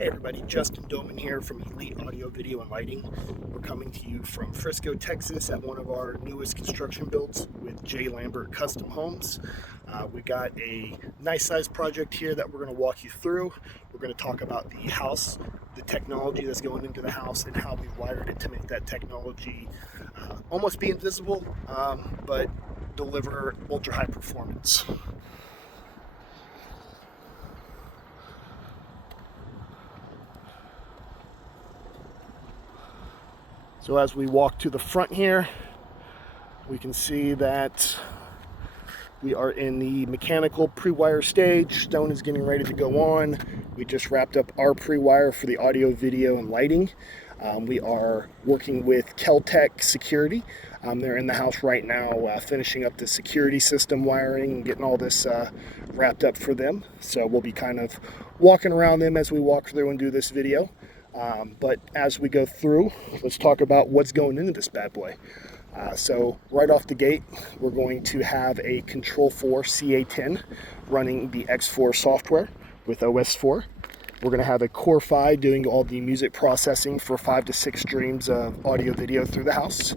Hey everybody, Justin Doman here from Elite Audio, Video, and Lighting. We're coming to you from Frisco, Texas at one of our newest construction builds with J. Lambert Custom Homes. We got a nice sized project here that we're going to walk you through. We're going to talk about the house, the technology that's going into the house, and how we wired it to make that technology almost be invisible, but deliver ultra high performance. So as we walk to the front here, we can see that we are in the mechanical pre-wire stage. Stone is getting ready to go on. We just wrapped up our pre-wire for the audio, video, and lighting. We are working with Keltec Security. They're in the house right now finishing up the security system wiring and getting all this wrapped up for them. So we'll be kind of walking around them as we walk through and do this video. But as we go through, let's talk about what's going into this bad boy. So right off the gate, we're going to have a Control4 CA10 running the X4 software with OS 4. We're going to have a Core 5 doing all the music processing for 5 to 6 streams of audio video through the house.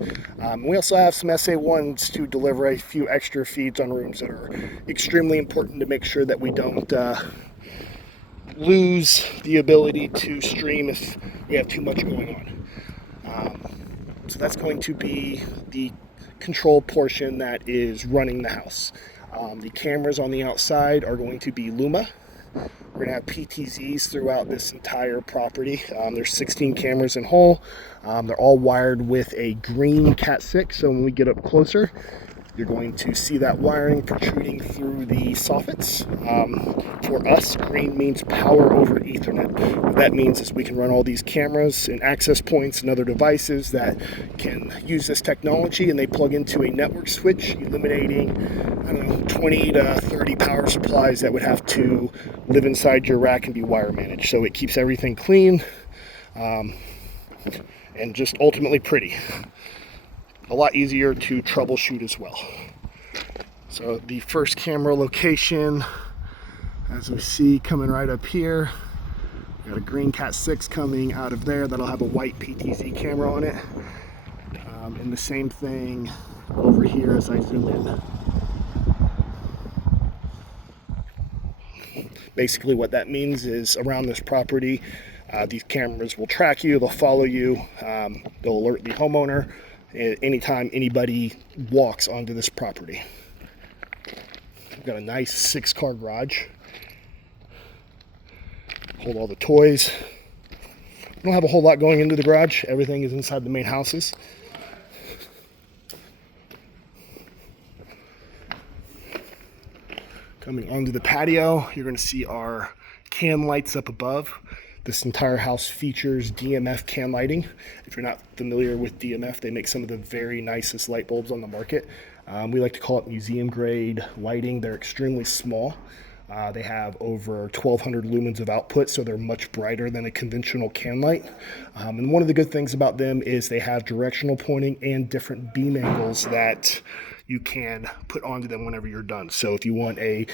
We also have some SA1s to deliver a few extra feeds on rooms that are extremely important to make sure that we don't lose the ability to stream if we have too much going on. So that's going to be the control portion that is running the house. The cameras on the outside are going to be Luma. We're going to have PTZs throughout this entire property. There's 16 cameras in whole. They're all wired with a green Cat 6, so when we get up closer, you're going to see that wiring protruding through the soffits. For us, green means power over Ethernet. What that means is we can run all these cameras and access points and other devices that can use this technology, and they plug into a network switch, eliminating, 20 to 30 power supplies that would have to live inside your rack and be wire managed. So it keeps everything clean and just ultimately pretty. A lot easier to troubleshoot as well. So the first camera location, as we see coming right up here, we got a green Cat 6 coming out of there that'll have a white PTZ camera on it. And the same thing over here as I zoom in. Basically what that means is around this property, these cameras will track you, they'll follow you, they'll alert the homeowner anytime anybody walks onto this property. We've got a nice 6-car garage. Hold all the toys. We don't have a whole lot going into the garage. Everything is inside the main houses. Coming onto the patio, you're going to see our can lights up above. This entire house features DMF can lighting. If you're not familiar with DMF, they make some of the very nicest light bulbs on the market. We like to call it museum grade lighting. They're extremely small. They have over 1,200 lumens of output, so they're much brighter than a conventional can light. And one of the good things about them is they have directional pointing and different beam angles that you can put onto them whenever you're done. So if you want a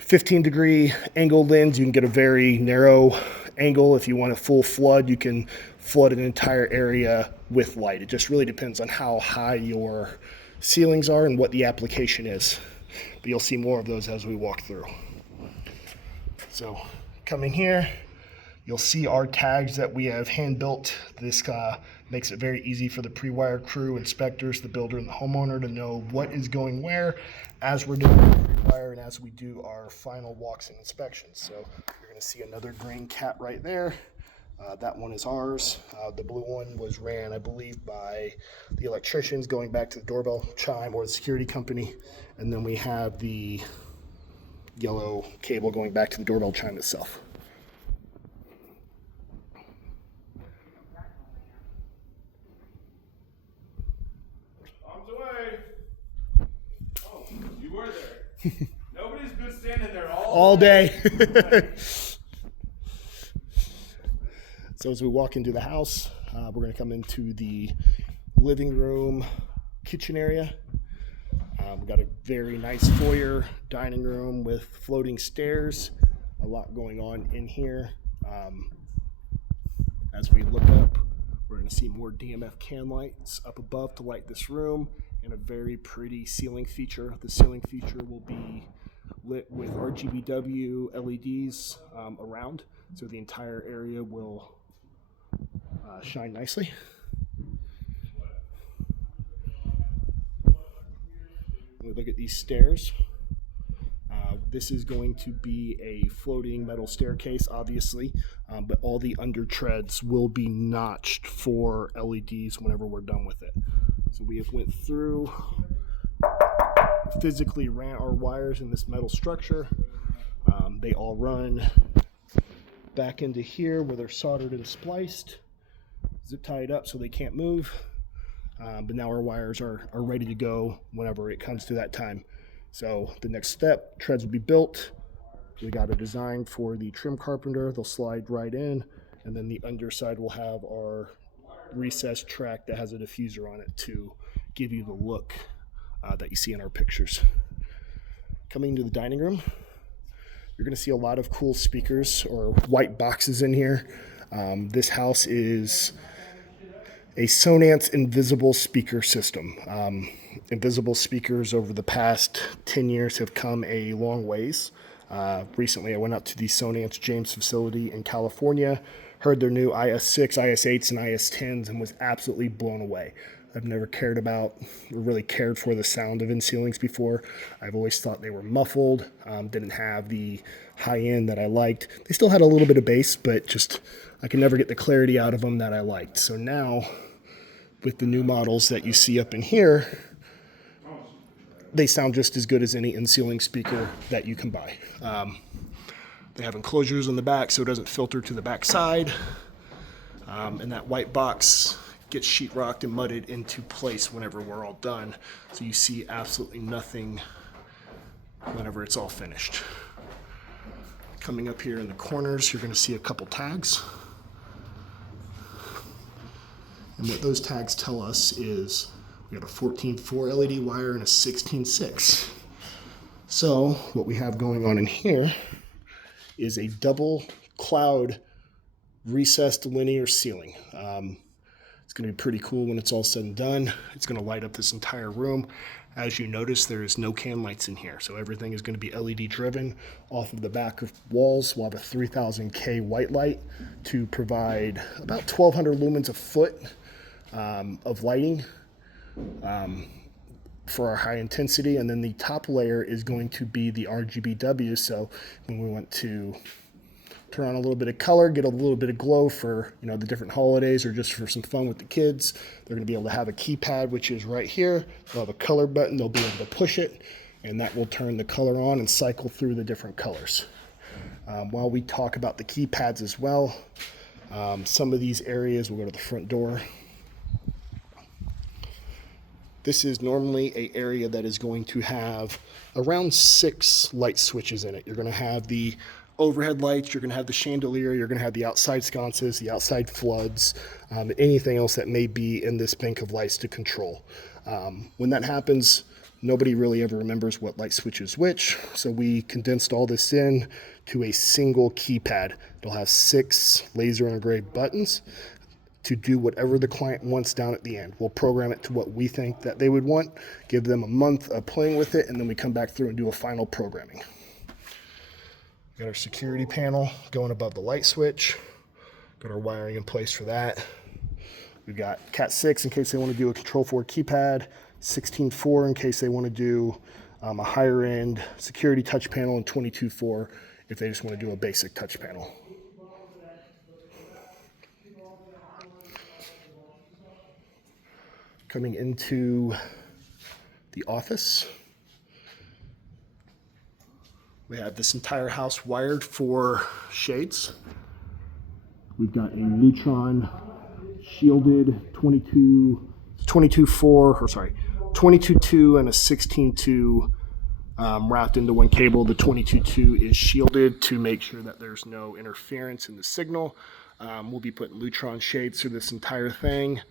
15-degree angle lens, you can get a very narrow angle. If you want a full flood, you can flood an entire area with light. It just really depends on how high your ceilings are and what the application is. But you'll see more of those as we walk through. So coming here, you'll see our tags that we have hand built. This makes it very easy for the pre-wire crew, inspectors, the builder, and the homeowner to know what is going where as we're doing the pre-wire and as we do our final walks and inspections. So you're going to see another green Cat right there. That one is ours. The blue one was ran, I believe, by the electricians going back to the doorbell chime or the security company. And then we have the yellow cable going back to the doorbell chime itself. Oh, you were there. Nobody's been standing there all day. So as we walk into the house, we're going to come into the living room, kitchen area. We've got a very nice foyer dining room with floating stairs. A lot going on in here. As we look up, we're going to see more DMF can lights up above to light this room, and a very pretty ceiling feature. The ceiling feature will be lit with RGBW LEDs around, so the entire area will shine nicely. We look at these stairs. This is going to be a floating metal staircase, obviously, but all the under treads will be notched for LEDs whenever we're done with it. So we have went through, physically ran our wires in this metal structure. They all run back into here where they're soldered and spliced, zip tied up so they can't move. But now our wires are ready to go whenever it comes to that time. So the next step, treads will be built. We got a design for the trim carpenter. They'll slide right in, and then the underside will have our recessed track that has a diffuser on it to give you the look that you see in our pictures. Coming to the dining room, you're going to see a lot of cool speakers or white boxes in here. This house is a Sonance invisible speaker system. Invisible speakers over the past 10 years have come a long ways. Recently, I went out to the Sonance James facility in California, heard their new IS6, IS8s, and IS10s, and was absolutely blown away. I've never cared about or really cared for the sound of in-ceilings before. I've always thought they were muffled, didn't have the high end that I liked. They still had a little bit of bass, but just I could never get the clarity out of them that I liked. So now, with the new models that you see up in here, they sound just as good as any in-ceiling speaker that you can buy. They have enclosures on the back so it doesn't filter to the back side. And that white box gets sheetrocked and mudded into place whenever we're all done. So you see absolutely nothing whenever it's all finished. Coming up here in the corners, you're going to see a couple tags. And what those tags tell us is we got a 14.4 LED wire and a 16.6. So what we have going on in here is a double cloud recessed linear ceiling. It's going to be pretty cool when it's all said and done. It's going to light up this entire room. As you notice, there is no can lights in here, so everything is going to be LED driven off of the back of walls. We'll have a 3000K white light to provide about 1200 lumens a foot of lighting for our high intensity, and then the top layer is going to be the RGBW. So when we want to turn on a little bit of color, get a little bit of glow for the different holidays or just for some fun with the kids, they're going to be able to have a keypad, which is right here. They'll have a color button. They'll be able to push it, and that will turn the color on and cycle through the different colors. While we talk about the keypads as well, some of these areas, we'll go to the front door. This is normally an area that is going to have around 6 light switches in it. You're going to have the overhead lights, you're going to have the chandelier, you're going to have the outside sconces, the outside floods, anything else that may be in this bank of lights to control. When that happens, nobody really ever remembers what light switch is which, so we condensed all this in to a single keypad. It'll have 6 laser engraved buttons to do whatever the client wants down at the end. We'll program it to what we think that they would want, give them a month of playing with it, and then we come back through and do a final programming. Got our security panel going above the light switch. Got our wiring in place for that. We've got Cat 6 in case they want to do a Control 4 keypad, 16.4 in case they want to do a higher end security touch panel, and 22.4 if they just want to do a basic touch panel. Coming into the office, we have this entire house wired for shades. We've got a Lutron shielded 22.2 and a 16.2 wrapped into one cable. The 22.2 is shielded to make sure that there's no interference in the signal. We'll be putting Lutron shades through this entire thing.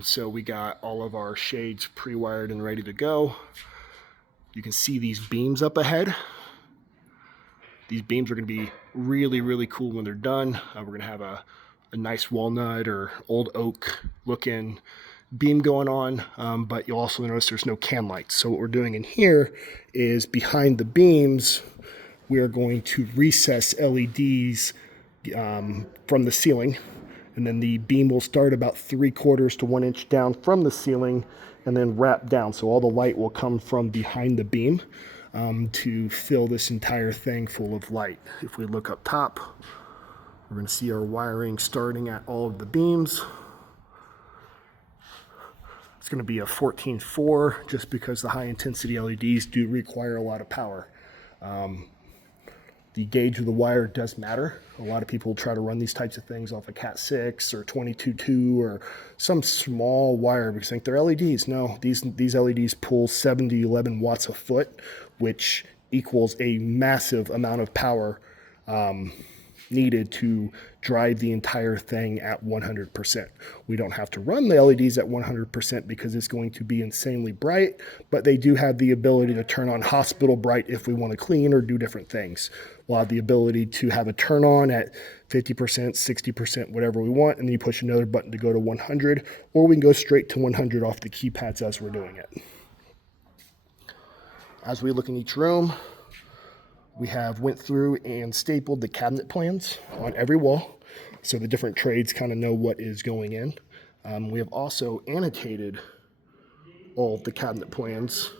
So we got all of our shades pre-wired and ready to go. You can see these beams up ahead. These beams are going to be really, really cool when they're done. We're going to have a nice walnut or old oak looking beam going on, but you'll also notice there's no can lights. So what we're doing in here is behind the beams, we are going to recess LEDs from the ceiling, and then the beam will start about 3/4 to 1 inch down from the ceiling and then wrap down. So all the light will come from behind the beam to fill this entire thing full of light. If we look up top, we're going to see our wiring starting at all of the beams. It's going to be a 14/4 just because the high intensity LEDs do require a lot of power. The gauge of the wire does matter. A lot of people try to run these types of things off a Cat 6 or 22.2 or some small wire because they think they're LEDs. No, these LEDs pull 7 to 11 watts a foot, which equals a massive amount of power needed to drive the entire thing at 100%. We don't have to run the LEDs at 100% because it's going to be insanely bright, but they do have the ability to turn on hospital bright if we want to clean or do different things. We'll have the ability to have a turn on at 50%, 60%, whatever we want, and then you push another button to go to 100, or we can go straight to 100 off the keypads as we're doing it. As we look in each room, we have went through and stapled the cabinet plans on every wall, so the different trades kind of know what is going in. We have also annotated all of the cabinet plans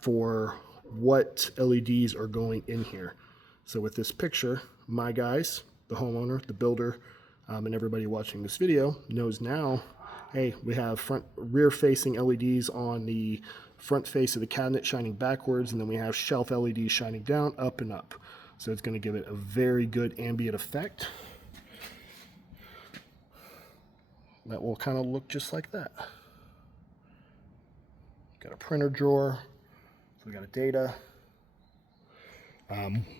for what LEDs are going in here. So with this picture, my guys, the homeowner, the builder, and everybody watching this video knows now, hey, we have rear facing LEDs on the front face of the cabinet shining backwards, and then we have shelf LEDs shining down, up and up. So it's going to give it a very good ambient effect. That will kind of look just like that. Got a printer drawer, so we got a data.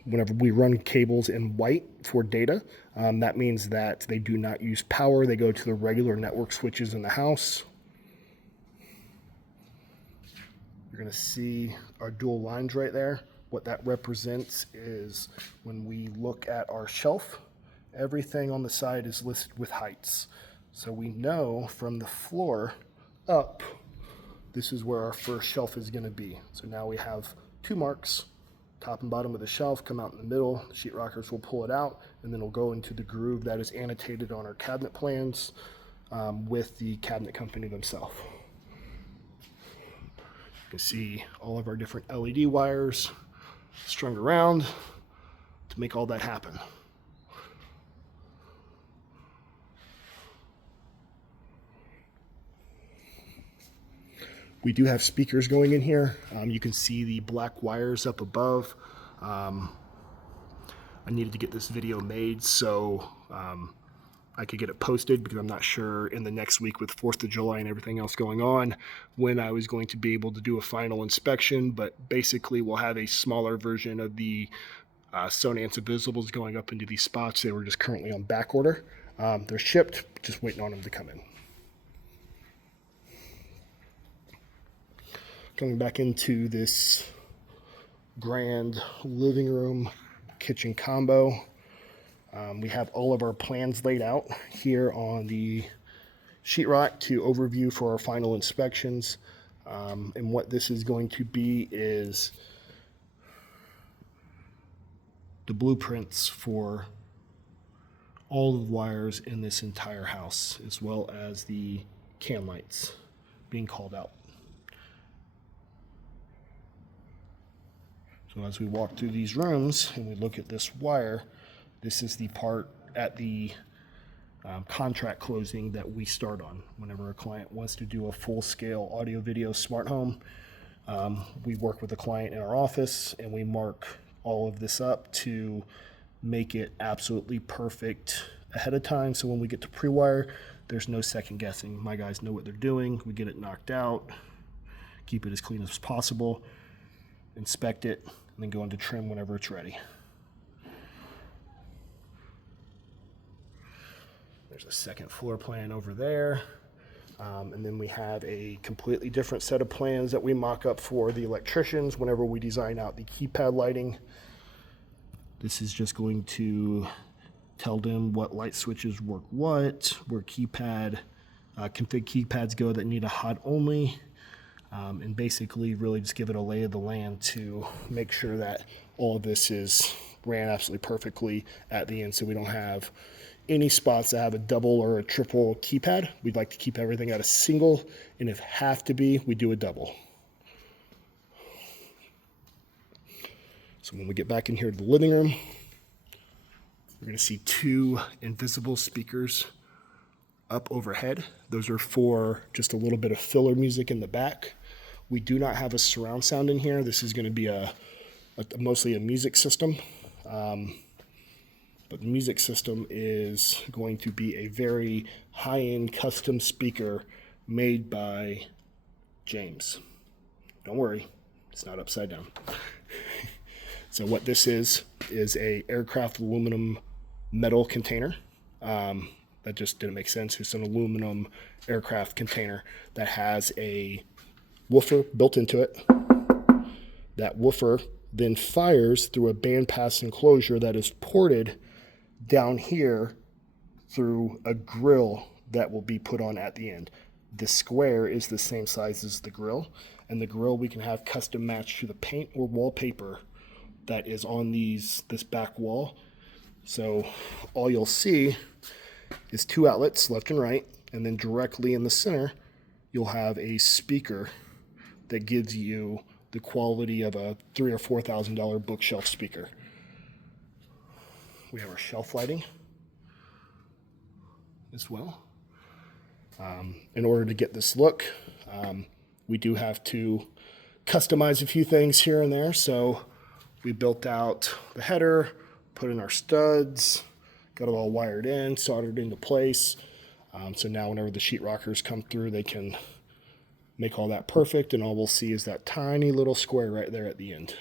Whenever we run cables in white for data, that means that they do not use power. They go to the regular network switches in the house. You're going to see our dual lines right there. What that represents is when we look at our shelf, everything on the side is listed with heights. So we know from the floor up, this is where our first shelf is going to be. So now we have 2 marks, top and bottom of the shelf, come out in the middle. The sheetrockers will pull it out, and then it'll go into the groove that is annotated on our cabinet plans with the cabinet company themselves. You can see all of our different LED wires strung around to make all that happen. We do have speakers going in here. You can see the black wires up above. I needed to get this video made so I could get it posted because I'm not sure in the next week with 4th of July and everything else going on when I was going to be able to do a final inspection, but basically we'll have a smaller version of the Sonance Invisibles going up into these spots. They were just currently on back order. They're shipped, just waiting on them to come in. Coming back into this grand living room kitchen combo. We have all of our plans laid out here on the sheetrock to overview for our final inspections. And what this is going to be is the blueprints for all of the wires in this entire house, as well as the can lights being called out. So as we walk through these rooms and we look at this wire, this is the part at the contract closing that we start on. Whenever a client wants to do a full-scale audio-video smart home, we work with the client in our office and we mark all of this up to make it absolutely perfect ahead of time. So when we get to pre-wire, there's no second guessing. My guys know what they're doing. We get it knocked out, keep it as clean as possible, inspect it, and then go into trim whenever it's ready. There's a second floor plan over there. And then we have a completely different set of plans that we mock up for the electricians whenever we design out the keypad lighting. This is just going to tell them what light switches work what, where keypad, config keypads go that need a hot only, and basically really just give it a lay of the land to make sure that all of this is ran absolutely perfectly at the end, so we don't have any spots that have a double or a triple keypad. We'd like to keep everything at a single, and if have to be, we do a double. So when we get back in here to the living room, we're going to see two invisible speakers up overhead. Those are for just a little bit of filler music in the back. We do not have a surround sound in here. This is going to be mostly a music system. But the music system is going to be a very high-end custom speaker made by James. Don't worry, it's not upside down. So what this is a aircraft aluminum metal container. That just didn't make sense. It's an aluminum aircraft container that has a woofer built into it. That woofer then fires through a bandpass enclosure that is ported down here through a grill that will be put on at the end. The square is the same size as the grill, and the grill we can have custom matched to the paint or wallpaper that is on this back wall. So all you'll see is two outlets, left and right, and then directly in the center you'll have a speaker that gives you the quality of a $3,000 or $4,000 bookshelf speaker. We have our shelf lighting as well. In order to get this look, we do have to customize a few things here and there. So we built out the header, put in our studs, got it all wired in, soldered into place. So now whenever the sheetrockers come through, they can make all that perfect, and all we'll see is that tiny little square right there at the end.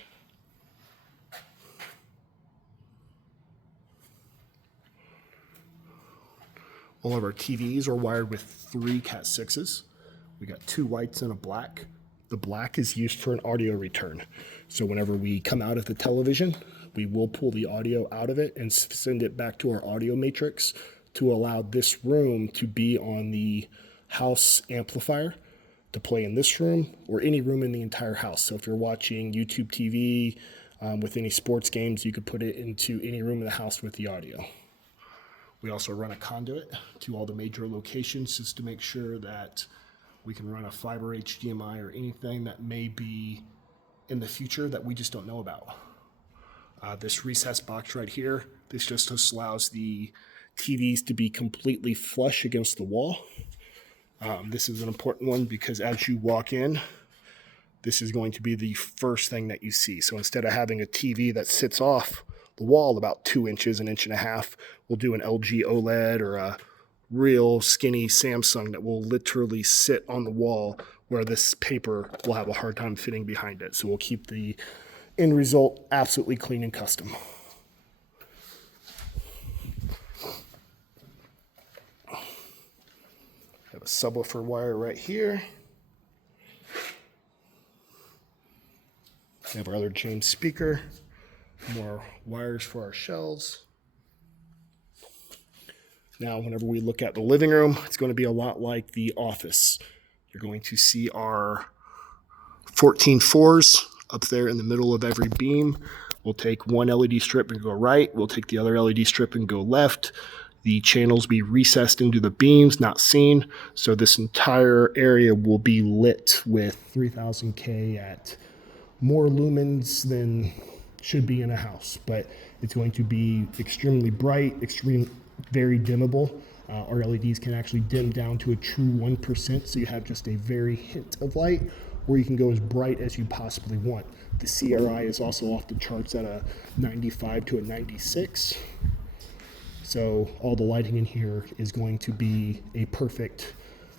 All of our TVs are wired with 3 Cat 6s. We got 2 whites and a black. The black is used for an audio return. So whenever we come out of the television, we will pull the audio out of it and send it back to our audio matrix to allow this room to be on the house amplifier to play in this room or any room in the entire house. So if you're watching YouTube TV with any sports games, you could put it into any room in the house with the audio. We also run a conduit to all the major locations just to make sure that we can run a fiber HDMI or anything that may be in the future that we just don't know about. This recess box right here, this just allows the TVs to be completely flush against the wall. This is an important one because as you walk in, this is going to be the first thing that you see. So instead of having a TV that sits off the wall about 2 inches, 1.5 inches, we'll do an LG OLED or a real skinny Samsung that will literally sit on the wall where this paper will have a hard time fitting behind it. So we'll keep the end result absolutely clean and custom. Have a subwoofer wire right here. We have our other James speaker. More wires for our shelves. Now, whenever we look at the living room, it's going to be a lot like the office. You're going to see our 14 fours up there in the middle of every beam. We'll take one LED strip and go right. We'll take the other LED strip and go left. The channels be recessed into the beams, not seen. So this entire area will be lit with 3000K at more lumens than should be in a house, but it's going to be extremely bright, very dimmable. Our LEDs can actually dim down to a true 1%, so you have just a very hint of light, or you can go as bright as you possibly want. The CRI is also off the charts at a 95 to a 96. So all the lighting in here is going to be a perfect,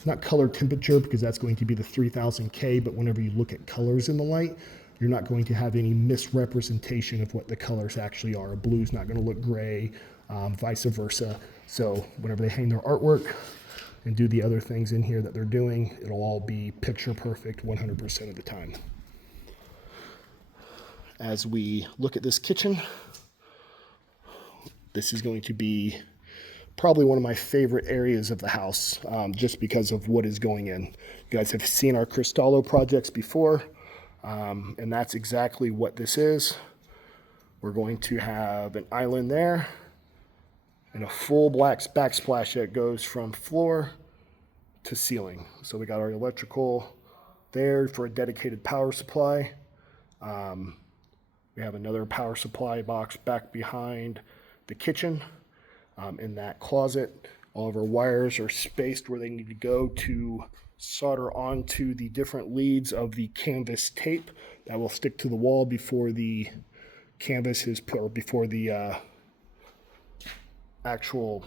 not color temperature, because that's going to be the 3000K, but whenever you look at colors in the light, you're not going to have any misrepresentation of what the colors actually are. A blue's not going to look gray, vice versa. So whenever they hang their artwork and do the other things in here that they're doing, it'll all be picture perfect 100% of the time. As we look at this kitchen, This is going to be probably one of my favorite areas of the house, just because of what is going in. You guys have seen our Cristallo projects before, and that's exactly what this is. We're going to have an island there and a full black backsplash that goes from floor to ceiling. So we got our electrical there for a dedicated power supply. We have another power supply box back behind the kitchen. In that closet, all of our wires are spaced where they need to go to solder onto the different leads of the canvas tape that will stick to the wall before the canvas is put, or before the actual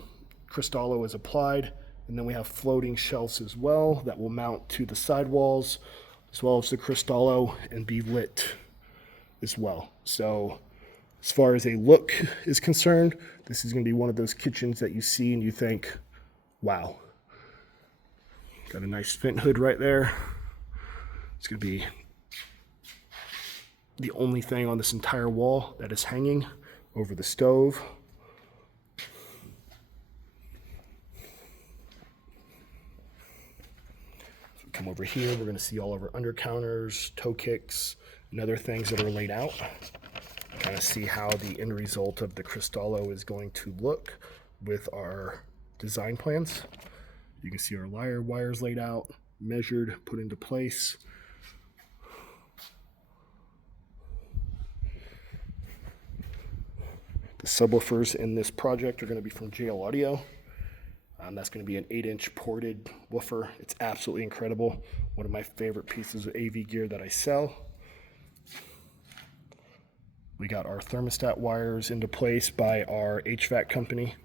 Cristallo is applied. And then we have floating shelves as well that will mount to the sidewalls as well as the Cristallo and be lit as well. So as far as a look is concerned, this is going to be one of those kitchens that you see and you think, wow. Got a nice vent hood right there. It's going to be the only thing on this entire wall that is hanging over the stove. So we come over here, we're going to see all of our under counters, toe kicks, and other things that are laid out. Kind of see how the end result of the Cristallo is going to look with our design plans. You can see our wires laid out, measured, put into place. The subwoofers in this project are going to be from JL Audio. That's going to be an 8-inch ported woofer. It's absolutely incredible. One of my favorite pieces of AV gear that I sell. We got our thermostat wires into place by our HVAC company,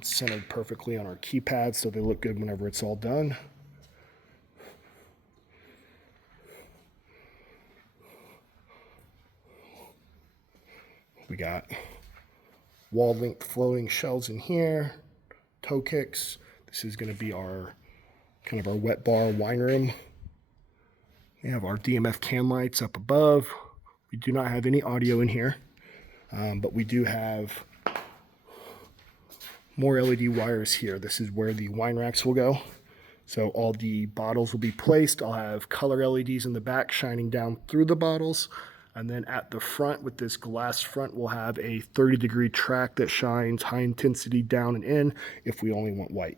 centered perfectly on our keypads so they look good whenever it's all done. We got wall length floating shelves in here, toe kicks. This is going to be our kind of our wet bar wine room. We have our DMF can lights up above. We do not have any audio in here, but we do have more LED wires here. This is where the wine racks will go. So all the bottles will be placed. I'll have color LEDs in the back shining down through the bottles. And then at the front with this glass front, we'll have a 30-degree track that shines high intensity down and in if we only want white.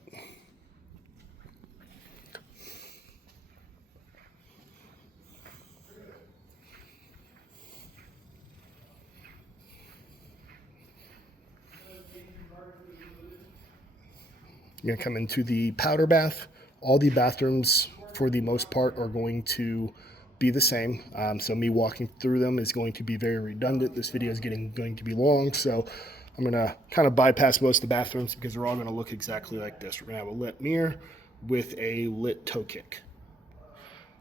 You're going to come into the powder bath. All the bathrooms, for the most part, are going to be the same. So me walking through them is going to be very redundant. This video is going to be long, so I'm going to kind of bypass most of the bathrooms because they're all going to look exactly like this. We're going to have a lit mirror with a lit toe kick.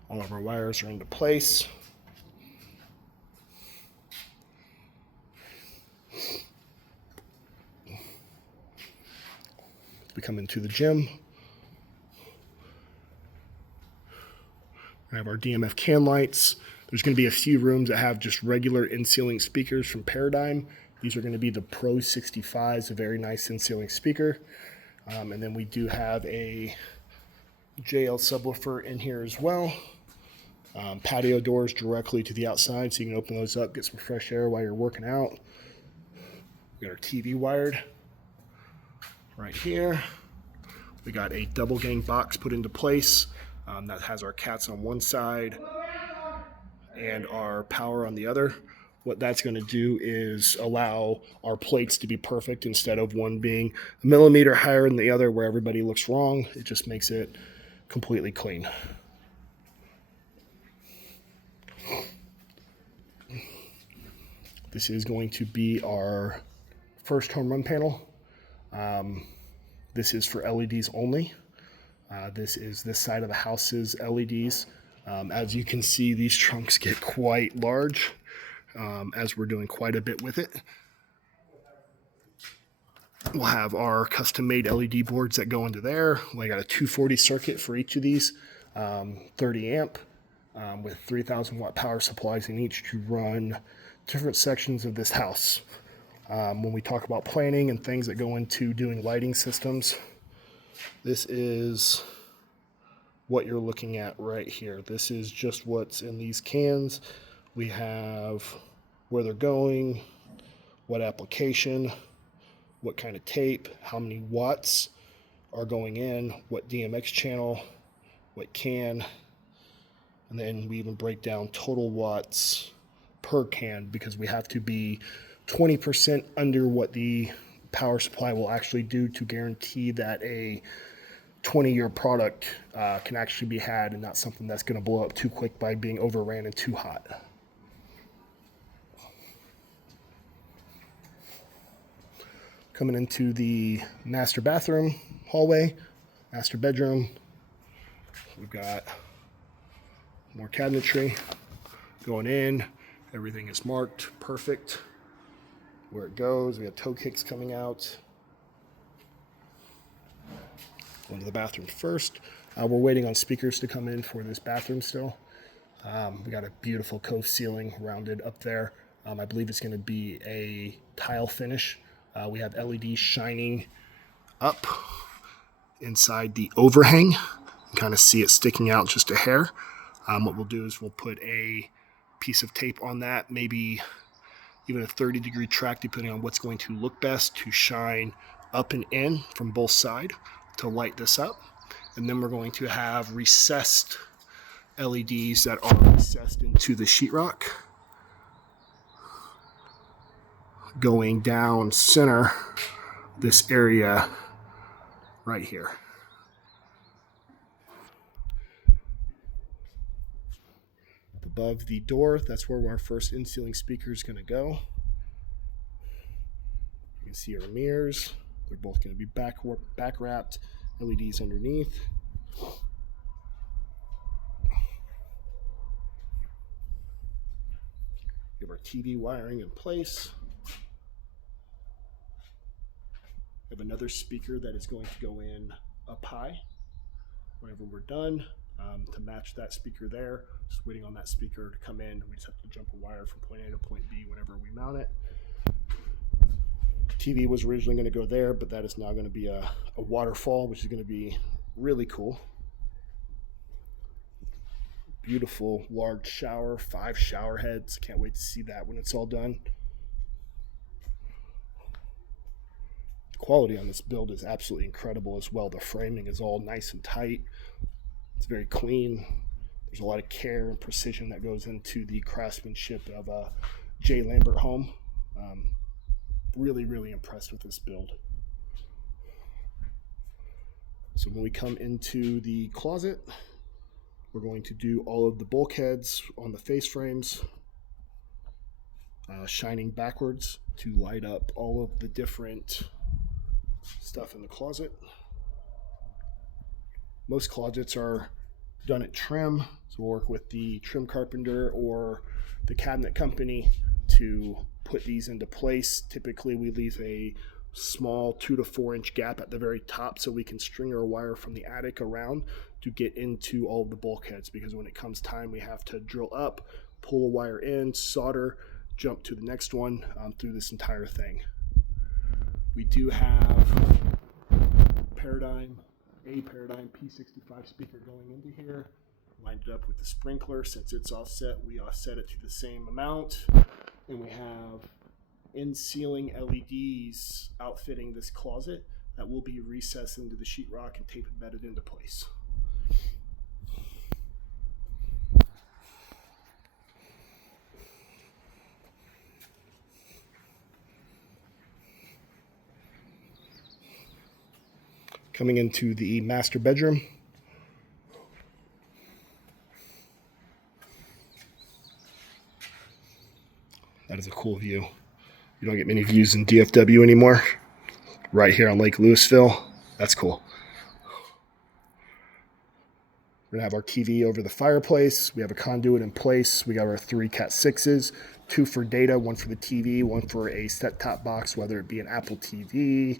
All of our wires are into place. We come into the gym. We have our DMF can lights. There's going to be a few rooms that have just regular in-ceiling speakers from Paradigm. These are going to be the Pro 65s, a very nice in-ceiling speaker. And then we do have a JL subwoofer in here as well. Patio doors directly to the outside, so you can open those up, get some fresh air while you're working out. We got our TV wired right here. We got a double gang box put into place that has our cats on one side and our power on the other. What that's going to do is allow our plates to be perfect instead of one being a millimeter higher than the other where everybody looks wrong. It just makes it completely clean. This is going to be our first home run panel. This is for LEDs only. This is this side of the house's LEDs. As you can see, these trunks get quite large as we're doing quite a bit with it. We'll have our custom-made LED boards that go into there. We got a 240 circuit for each of these, 30 amp with 3,000 watt power supplies in each to run different sections of this house. When we talk about planning and things that go into doing lighting systems, this is what you're looking at right here. This is just what's in these cans. We have where they're going, what application, what kind of tape, how many watts are going in, what DMX channel, what can, and then we even break down total watts per can because we have to be 20% under what the power supply will actually do to guarantee that a 20-year product can actually be had and not something that's going to blow up too quick by being overran and too hot. Coming into the master bathroom hallway, master bedroom, we've got more cabinetry going in. Everything is marked perfect where it goes. We have toe kicks coming out. Going to the bathroom first. We're waiting on speakers to come in for this bathroom still. We got a beautiful cove ceiling rounded up there. I believe it's going to be a tile finish. We have LEDs shining up inside the overhang. You can kind of see it sticking out just a hair. What we'll do is we'll put a piece of tape on that, maybe even a 30-degree track, depending on what's going to look best, to shine up and in from both sides to light this up. And then we're going to have recessed LEDs that are recessed into the sheetrock, going down center this area right here. Above the door, that's where our first in-ceiling speaker is going to go. You can see our mirrors. They're both going to be back wrapped, LEDs underneath. We have our TV wiring in place. We have another speaker that is going to go in up high whenever we're done. To match that speaker there, just waiting on that speaker to come in. We just have to jump a wire from point A to point B whenever we mount it. TV was originally going to go there, but that is now going to be a waterfall, which is going to be really cool. Beautiful large shower, 5 shower heads. Can't wait to see that when it's all done. The quality on this build is absolutely incredible as well. The framing is all nice and tight. It's very clean. There's a lot of care and precision that goes into the craftsmanship of a J. Lambert home. Really, really impressed with this build. So when we come into the closet, we're going to do all of the bulkheads on the face frames, shining backwards to light up all of the different stuff in the closet. Most closets are done at trim, so we'll work with the trim carpenter or the cabinet company to put these into place. Typically we leave a small 2 to 4 inch gap at the very top so we can string our wire from the attic around to get into all of the bulkheads, because when it comes time we have to drill up, pull a wire in, solder, jump to the next one through this entire thing. We do have Paradigm P65 speaker going into here, lined it up with the sprinkler. Since it's offset, we offset it to the same amount, and we have in-ceiling LEDs outfitting this closet that will be recessed into the sheetrock and tape embedded into place. Coming into the master bedroom. That is a cool view. You don't get many views in DFW anymore. Right here on Lake Louisville. That's cool. We're gonna have our TV over the fireplace. We have a conduit in place. We got our 3 Cat 6s, 2 for data, 1 for the TV, 1 for a set-top box, whether it be an Apple TV,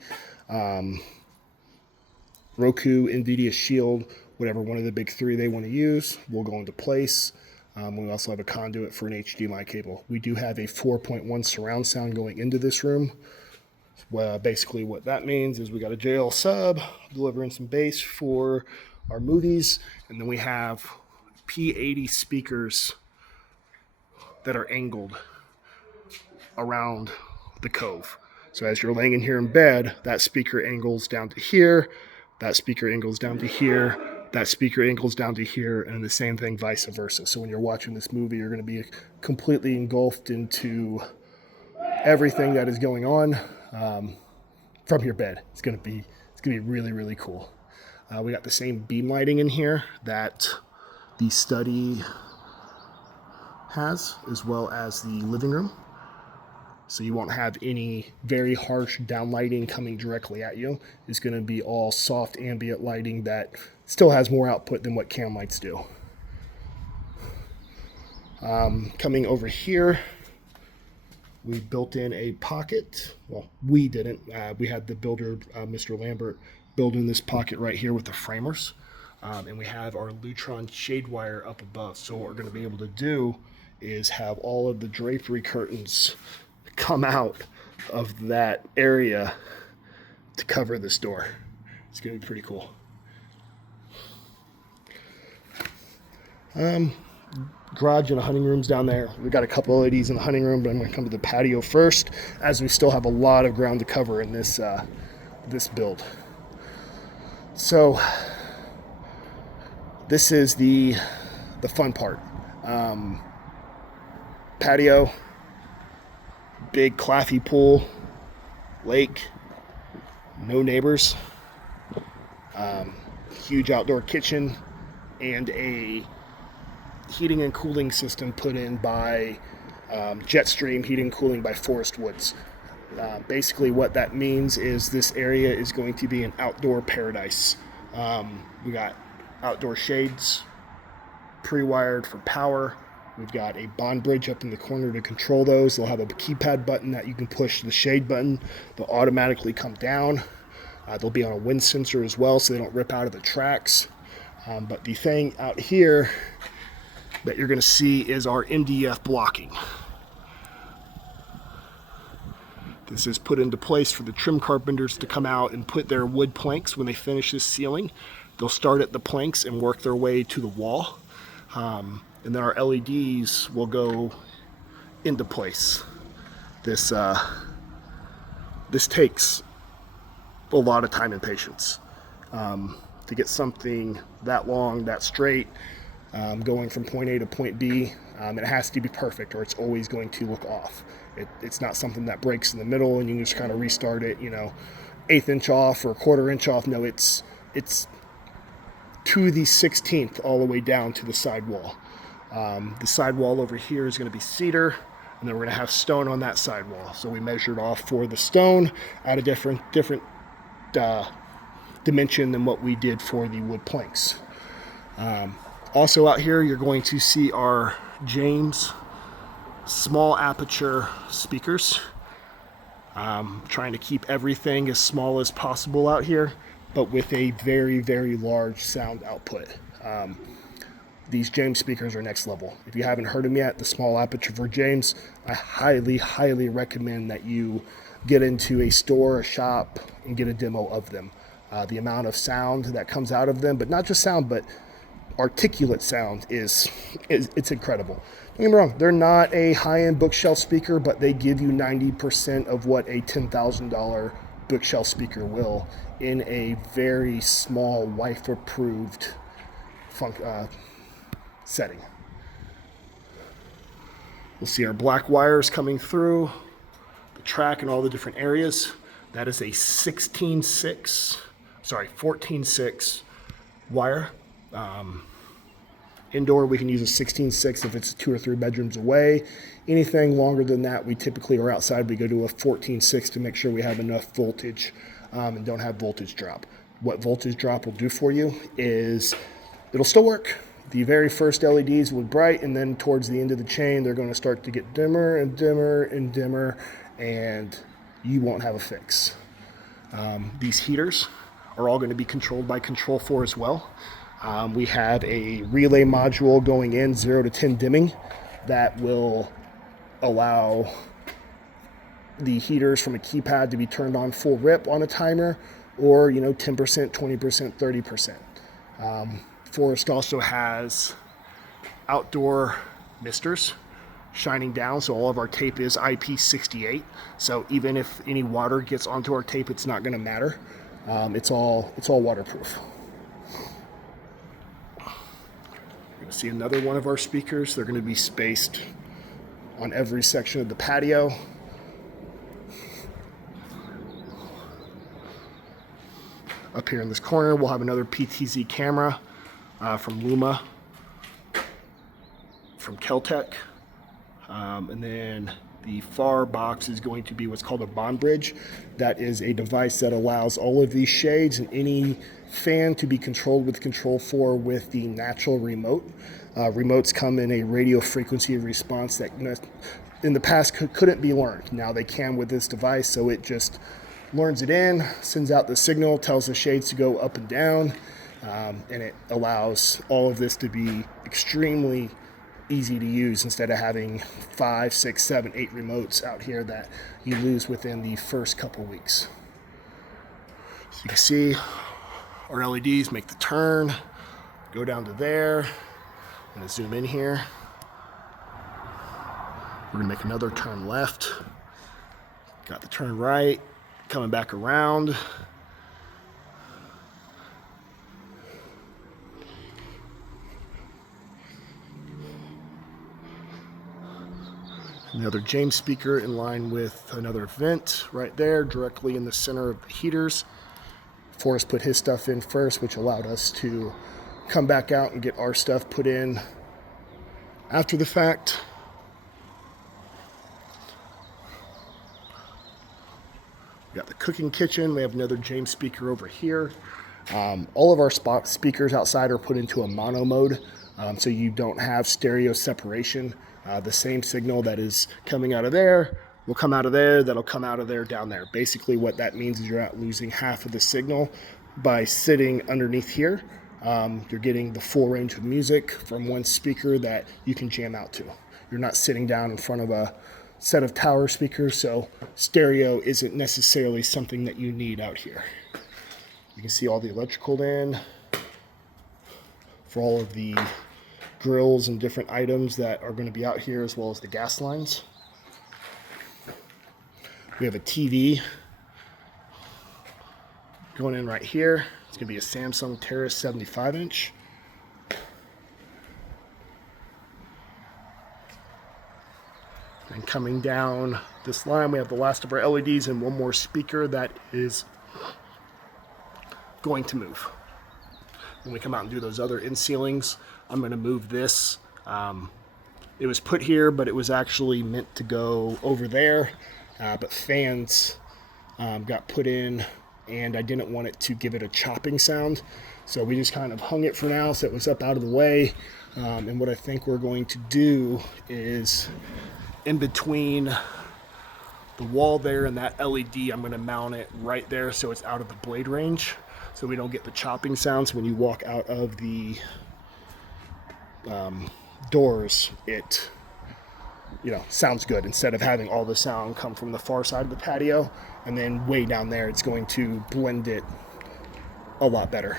Roku, NVIDIA Shield, whatever one of the big 3 they want to use will go into place. We also have a conduit for an HDMI cable. We do have a 4.1 surround sound going into this room. Well, basically what that means is we got a JL sub delivering some bass for our movies, and then we have P80 speakers that are angled around the cove. So as you're laying in here in bed, that speaker angles down to here, that speaker angles down to here, that speaker angles down to here, and the same thing vice versa. So when you're watching this movie, you're going to be completely engulfed into everything that is going on from your bed. It's going to be really, really cool. We got the same beam lighting in here that the study has, as well as the living room. So you won't have any very harsh downlighting coming directly at you. It's going to be all soft ambient lighting that still has more output than what cam lights do. Coming over here, we built in a pocket. Well, we didn't. We had the builder, Mr. Lambert, building this pocket right here with the framers. And we have our Lutron shade wire up above. So what we're going to be able to do is have all of the drapery curtains come out of that area to cover this door. It's going to be pretty cool. Garage and the hunting rooms down there. We've got a couple LEDs in the hunting room, but I'm going to come to the patio first, as we still have a lot of ground to cover in this this build. So this is the fun part. Patio, big claffy pool, lake, no neighbors, huge outdoor kitchen, and a heating and cooling system put in by Jetstream Heating and Cooling by Forest Woods. Basically what that means is this area is going to be an outdoor paradise. We got outdoor shades pre-wired for power. We've got a bond bridge up in the corner to control those. They'll have a keypad button that you can push the shade button. They'll automatically come down. They'll be on a wind sensor as well, so they don't rip out of the tracks. But the thing out here that you're going to see is our MDF blocking. This is put into place for the trim carpenters to come out and put their wood planks when they finish this ceiling. They'll start at the planks and work their way to the wall. And then our LEDs will go into place. This takes a lot of time and patience to get something that long, that straight, going from point A to point B. It has to be perfect, or it's always going to look off. It's not something that breaks in the middle and you can just kind of restart it, 1/8 inch off or a 1/4 inch off. No, it's to the 16th all the way down to the sidewall. The sidewall over here is going to be cedar, and then we're going to have stone on that sidewall. So we measured off for the stone at a different dimension than what we did for the wood planks. Also out here, you're going to see our James small aperture speakers. Trying to keep everything as small as possible out here, but with a very, very large sound output. These James speakers are next level. If you haven't heard them yet, the small aperture for James, I highly, highly recommend that you get into a store, a shop, and get a demo of them. The amount of sound that comes out of them, but not just sound, but articulate sound it's incredible. Don't get me wrong, they're not a high-end bookshelf speaker, but they give you 90% of what a $10,000 bookshelf speaker will in a very small, wife-approved setting. We'll see our black wires coming through the track and all the different areas. That is a 14.6 wire. Indoor, we can use a 16.6 if it's 2 or 3 bedrooms away. Anything longer than that, we typically are outside. We go to a 14.6 to make sure we have enough voltage and don't have voltage drop. What voltage drop will do for you is it'll still work. The very first LEDs will be bright, and then towards the end of the chain, they're going to start to get dimmer and dimmer and dimmer, and you won't have a fix. These heaters are all going to be controlled by Control4 as well. We have a relay module going in 0 to 10 dimming that will allow the heaters from a keypad to be turned on full rip on a timer, or 10%, 20%, 30%. Forest also has outdoor misters shining down, so all of our tape is IP68. So even if any water gets onto our tape, it's not going to matter. It's all waterproof. You're going to see another one of our speakers. They're going to be spaced on every section of the patio. Up here in this corner, we'll have another PTZ camera from Luma, from Keltec. And then the far box is going to be what's called a bond bridge. That is a device that allows all of these shades and any fan to be controlled with Control 4 with the natural remote. Remotes come in a radio frequency response that in the past couldn't be learned. Now they can with this device, so it just learns it in, sends out the signal, tells the shades to go up and down, and it allows all of this to be extremely easy to use instead of having 5, 6, 7, 8 remotes out here that you lose within the first couple weeks. So you can see our LEDs make the turn, go down to there. I'm going to zoom in here. We're going to make another turn left. Got the turn right, coming back around. Another James speaker in line with another vent right there, directly in the center of the heaters. Forrest put his stuff in first, which allowed us to come back out and get our stuff put in after the fact. We got the cooking kitchen. We have another James speaker over here. All of our speakers outside are put into a mono mode, so you don't have stereo separation. The same signal that is coming out of there will come out of there, that'll come out of there down there. Basically what that means is you're not losing half of the signal by sitting underneath here. You're getting the full range of music from one speaker that you can jam out to. You're not sitting down in front of a set of tower speakers, so stereo isn't necessarily something that you need out here. You can see all the electrical in for all of the grills and different items that are going to be out here, as well as the gas lines. We have a TV going in right here. It's going to be a Samsung Terrace 75-inch. And coming down this line, we have the last of our LEDs and one more speaker that is going to move. When we come out and do those other in-ceilings, I'm going to move this. It was put here, but it was actually meant to go over there. But fans got put in, and I didn't want it to give it a chopping sound. So we just kind of hung it for now, so it was up out of the way. And what I think we're going to do is, in between the wall there and that LED, I'm going to mount it right there so it's out of the blade range, so we don't get the chopping sounds when you walk out of the doors. It sounds good instead of having all the sound come from the far side of the patio, and then way down there it's going to blend it a lot better.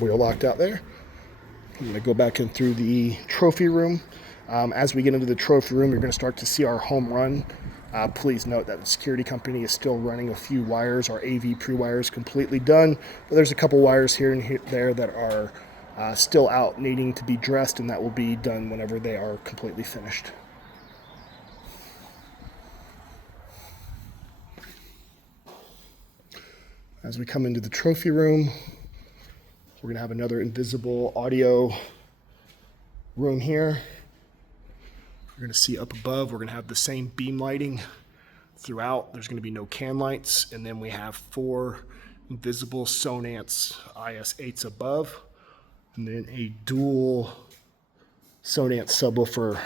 We're locked out there. I'm going to go back in through the trophy room. As we get into the trophy room, you're going to start to see our home run. Please note that the security company is still running a few wires. Our AV pre-wire is completely done, but there's a couple wires here and there that are still out, needing to be dressed, and that will be done whenever they are completely finished. As we come into the trophy room, we're going to have another invisible audio room here. You're going to see up above, we're going to have the same beam lighting throughout. There's going to be no can lights. And then we have 4 invisible Sonance IS8s above. And then a dual Sonance subwoofer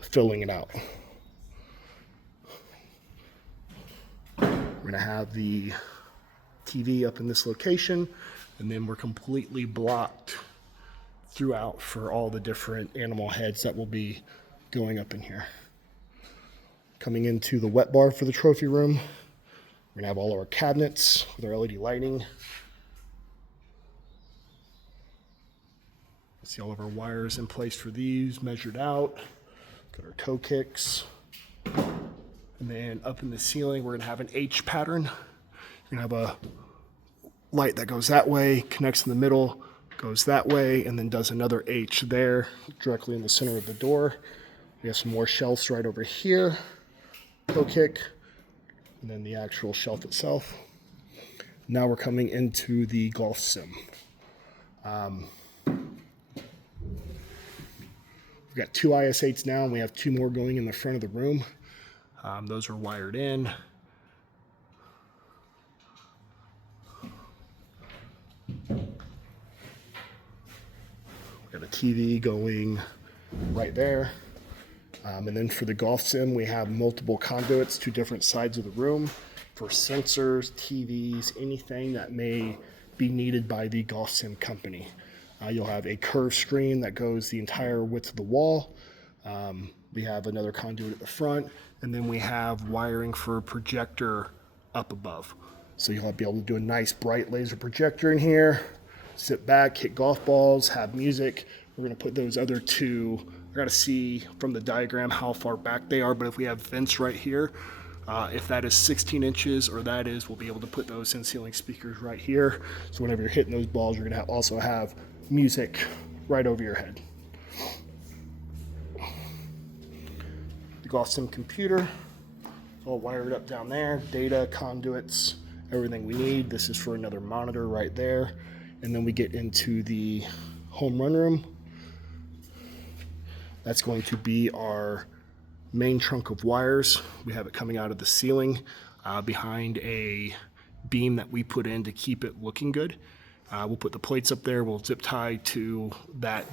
filling it out. We're gonna have the TV up in this location, and then we're completely blocked throughout for all the different animal heads that will be going up in here. Coming into the wet bar for the trophy room, we're gonna have all of our cabinets with our LED lighting. See all of our wires in place for these, measured out. Got our toe kicks. And then up in the ceiling, we're gonna have an H pattern. We're gonna have a light that goes that way, connects in the middle, goes that way, and then does another H there, directly in the center of the door. We have some more shelves right over here, toe kick, and then the actual shelf itself. Now we're coming into the golf sim. We've got 2 IS8s now, and we have 2 more going in the front of the room. Those are wired in. We've got a TV going right there. And then for the golf sim, we have multiple conduits to different sides of the room for sensors, TVs, anything that may be needed by the golf sim company. You'll have a curved screen that goes the entire width of the wall. We have another conduit at the front, and then we have wiring for a projector up above. So you'll be able to do a nice bright laser projector in here, sit back, hit golf balls, have music. We're gonna put those other 2, I gotta see from the diagram how far back they are, but if we have vents right here, if that is 16 inches or that is, we'll be able to put those in-ceiling speakers right here. So whenever you're hitting those balls, you're gonna also have music right over your head. The golf sim computer, it's all wired up down there, data, conduits, everything we need. This is for another monitor right there. And then we get into the home run room. That's going to be our main trunk of wires. We have it coming out of the ceiling behind a beam that we put in to keep it looking good. We'll put the plates up there. We'll zip tie to that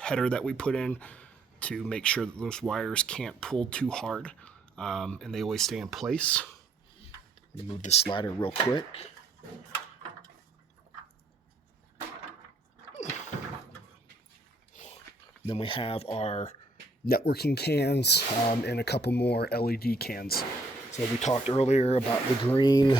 header that we put in to make sure that those wires can't pull too hard, and they always stay in place. I'm gonna move this ladder real quick. Then we have our networking cans and a couple more LED cans. So we talked earlier about the green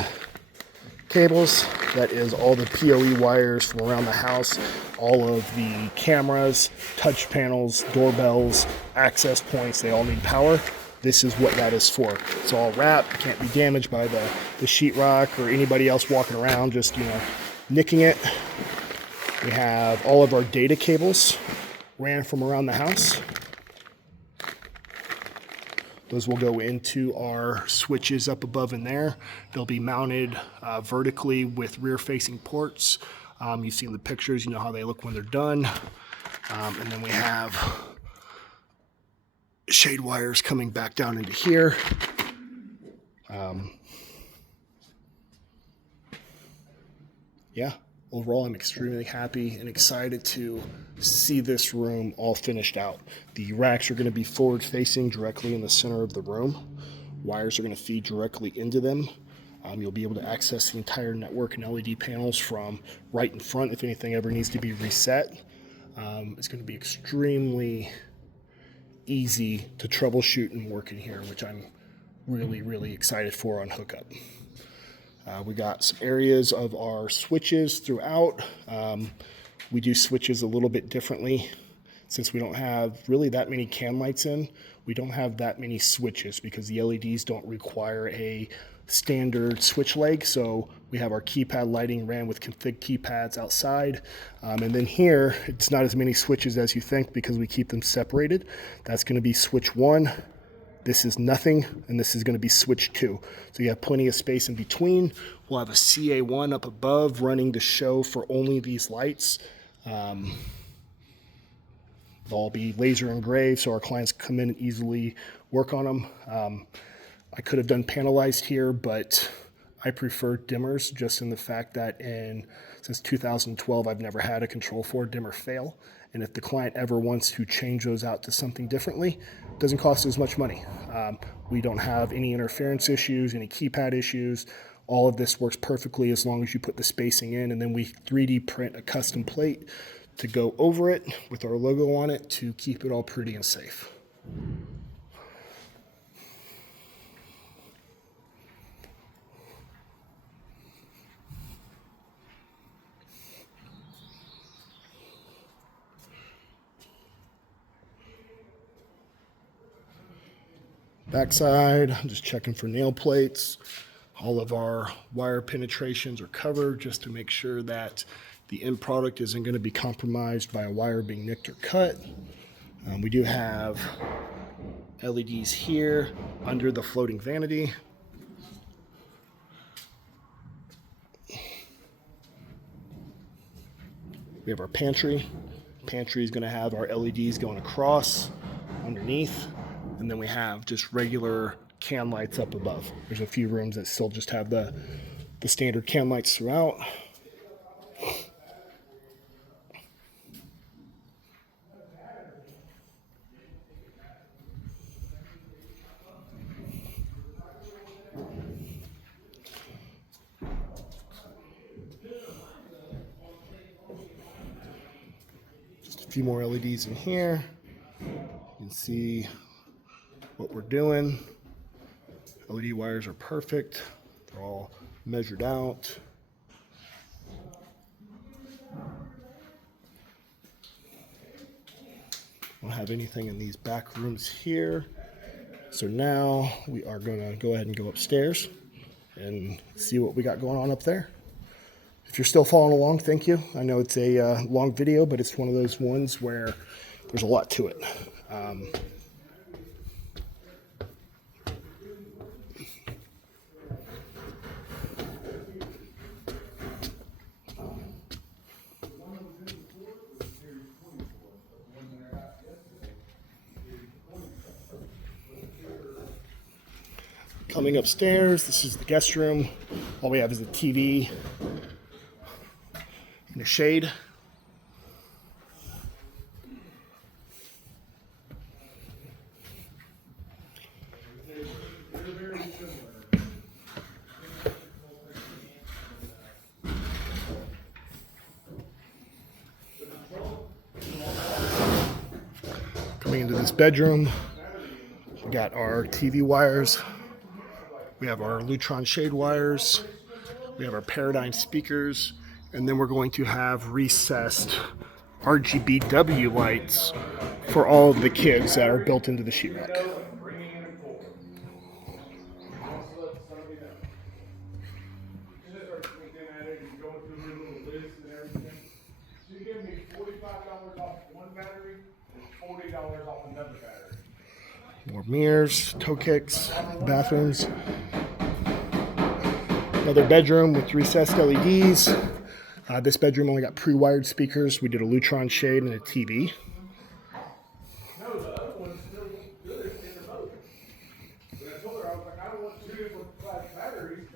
cables. That is all the PoE wires from around the house, all of the cameras, touch panels, doorbells, access points, they all need power. This is what that is for. It's all wrapped, can't be damaged by the sheetrock or anybody else walking around just, nicking it. We have all of our data cables ran from around the house. Those will go into our switches up above in there. They'll be mounted vertically with rear-facing ports. You've seen the pictures, you know how they look when they're done. And then we have shade wires coming back down into here. Yeah, overall I'm extremely happy and excited to see this room all finished out. The racks are going to be forward facing directly in the center of the room. Wires are going to feed directly into them. You'll be able to access the entire network and LED panels from right in front if anything ever needs to be reset. It's going to be extremely easy to troubleshoot and work in here, which I'm really, really excited for on hookup. We got some areas of our switches throughout. We do switches a little bit differently. Since we don't have really that many can lights in, we don't have that many switches because the LEDs don't require a standard switch leg. So we have our keypad lighting ran with config keypads outside. And then here, it's not as many switches as you think because we keep them separated. That's going to be switch 1. This is nothing, and this is going to be switch 2. So you have plenty of space in between. We'll have a CA1 up above running to show for only these lights. They'll all be laser engraved so our clients come in and easily work on them. I could have done panelized here, but I prefer dimmers just in the fact that since 2012, I've never had a Control 4 dimmer fail. And if the client ever wants to change those out to something differently, it doesn't cost as much money. We don't have any interference issues, any keypad issues. All of this works perfectly as long as you put the spacing in, and then we 3D print a custom plate to go over it with our logo on it to keep it all pretty and safe. Backside, I'm just checking for nail plates. All of our wire penetrations are covered just to make sure that the end product isn't going to be compromised by a wire being nicked or cut. We do have LEDs here under the floating vanity. We have our pantry. Pantry is going to have our LEDs going across underneath. And then we have just regular can lights up above. There's a few rooms that still just have the standard can lights throughout. Just a few more LEDs in here. You can see what we're doing. LED wires are perfect. They're all measured out. Don't have anything in these back rooms here. So now we are going to go ahead and go upstairs and see what we got going on up there. If you're still following along, thank you. I know it's a long video, but it's one of those ones where there's a lot to it. Coming upstairs, this is the guest room. All we have is a TV and a shade. Coming into this bedroom, we got our TV wires. We have our Lutron shade wires. We have our Paradigm speakers. And then we're going to have recessed RGBW lights for all of the kids that are built into the sheetrock. More mirrors, toe kicks, bathrooms. Another bedroom with recessed LEDs. This bedroom only got pre-wired speakers. We did a Lutron shade and a TV. No, the other one's still good in the boat. But I told her, I was like, I don't want 2 different batteries.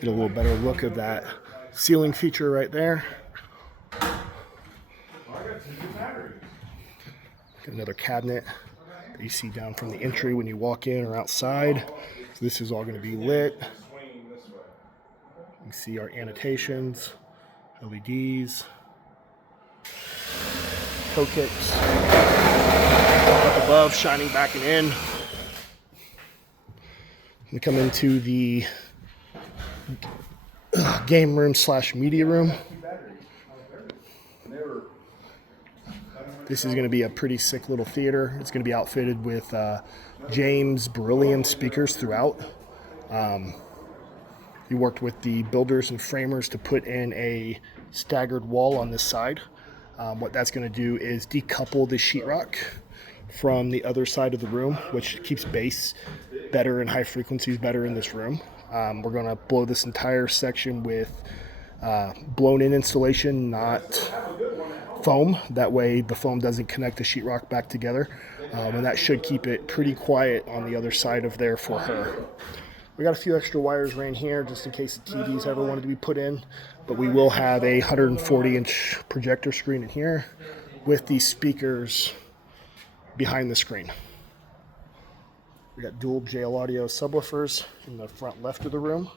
Get a little better look of that ceiling feature right there. I got 2 different batteries. Got another cabinet that you see down from the entry when you walk in or outside. So this is all going to be lit. You can see our annotations, LEDs, toe kicks, up above, shining back and in. We come into the game room / media room. This is going to be a pretty sick little theater. It's going to be outfitted with James Beryllium speakers throughout. He worked with the builders and framers to put in a staggered wall on this side. What that's going to do is decouple the sheetrock from the other side of the room, which keeps bass better and high frequencies better in this room. We're going to blow this entire section with blown-in insulation, not foam. That way the foam doesn't connect the sheetrock back together. And that should keep it pretty quiet on the other side of there for her. We got a few extra wires right here just in case the TVs ever wanted to be put in, but we will have a 140-inch projector screen in here with these speakers behind the screen. We got dual JL Audio subwoofers in the front left of the room.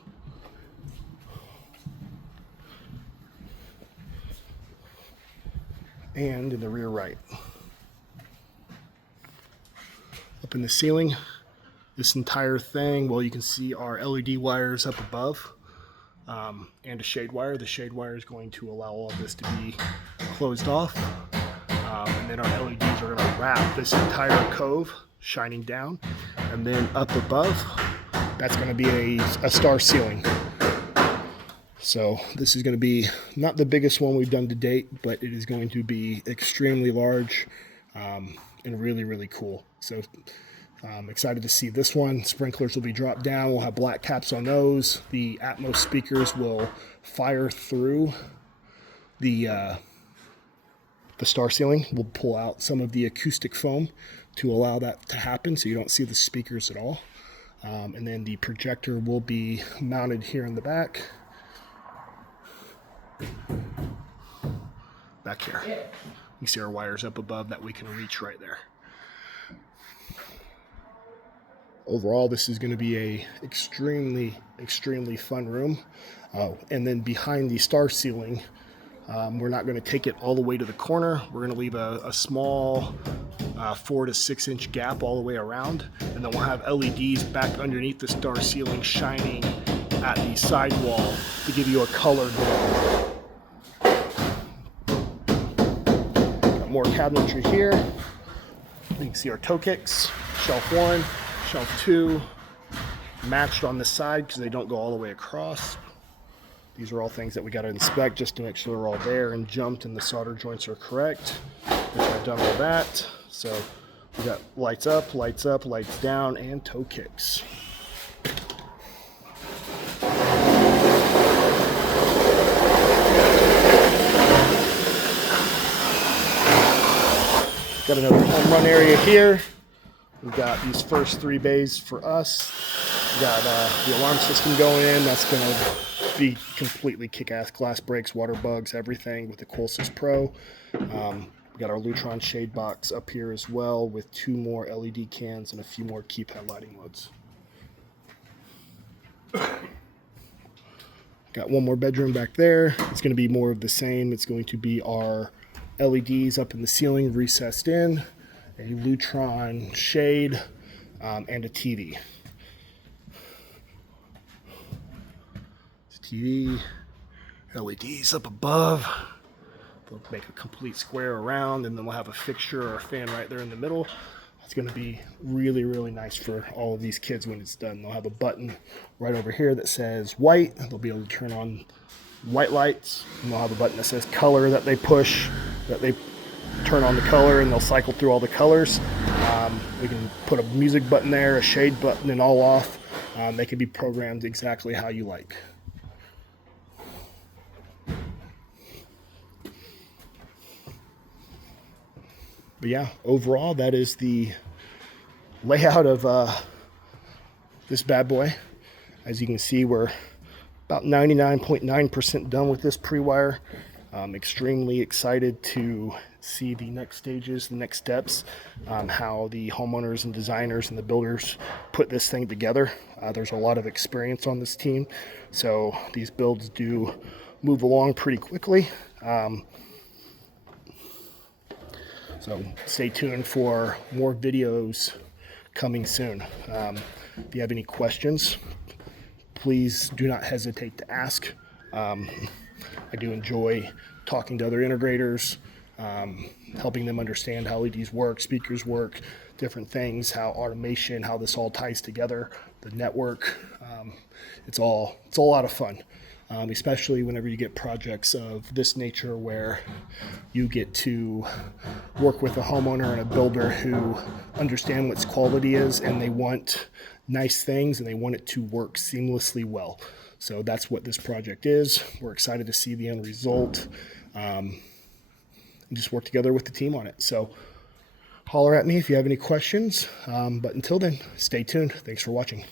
And in the rear right. Up in the ceiling, this entire thing, well, you can see our LED wires up above and a shade wire. The shade wire is going to allow all of this to be closed off. And then our LEDs are going to wrap this entire cove shining down. And then up above, that's going to be a star ceiling. So this is going to be not the biggest one we've done to date, but it is going to be extremely large and really, really cool. So I'm excited to see this one. Sprinklers will be dropped down. We'll have black caps on those. The Atmos speakers will fire through the star ceiling. We'll pull out some of the acoustic foam to allow that to happen so you don't see the speakers at all. And then the projector will be mounted here in the back. Back here. You see our wires up above that we can reach right there. Overall, this is going to be a extremely, extremely fun room. And then behind the star ceiling, we're not going to take it all the way to the corner. We're going to leave a small 4 to 6 inch gap all the way around. And then we'll have LEDs back underneath the star ceiling shining at the sidewall to give you a colored look. Got more cabinetry here. You can see our toe kicks, shelf 1, shelf 2, matched on this side because they don't go all the way across. These are all things that we got to inspect just to make sure they're all there and jumped and the solder joints are correct, which I've done all that. So we got lights up, lights down, and toe kicks. Got another home run area here. We've got these first 3 bays for us. We got the alarm system going in. That's going to be completely kick-ass. Glass breaks, water bugs, everything with the Coolsys Pro. We got our Lutron shade box up here as well with 2 more LED cans and a few more keypad lighting modes. Got one more bedroom back there. It's going to be more of the same. It's going to be our LEDs up in the ceiling, recessed in, a Lutron shade, and a TV. TV, LEDs up above. We'll make a complete square around, and then we'll have a fixture or a fan right there in the middle. It's going to be really, really nice for all of these kids when it's done. They'll have a button right over here that says white. They'll be able to turn on white lights, and they'll have a button that says color that they push, that they turn on the color, and they'll cycle through all the colors. We can put a music button there, a shade button, and all off. They can be programmed exactly how you like. But yeah, overall, that is the layout of this bad boy. As you can see, we're about 99.9% done with this pre-wire. I'm extremely excited to see the next stages, the next steps, how the homeowners and designers and the builders put this thing together. There's a lot of experience on this team, so these builds do move along pretty quickly. So stay tuned for more videos coming soon. If you have any questions, please do not hesitate to ask. I do enjoy talking to other integrators, helping them understand how LEDs work, speakers work, different things, how automation, how this all ties together, the network. It's a lot of fun. Especially whenever you get projects of this nature where you get to work with a homeowner and a builder who understand what quality is, and they want nice things and they want it to work seamlessly well. So that's what this project is. We're excited to see the end result and just work together with the team on it. So holler at me if you have any questions. But until then, stay tuned. Thanks for watching.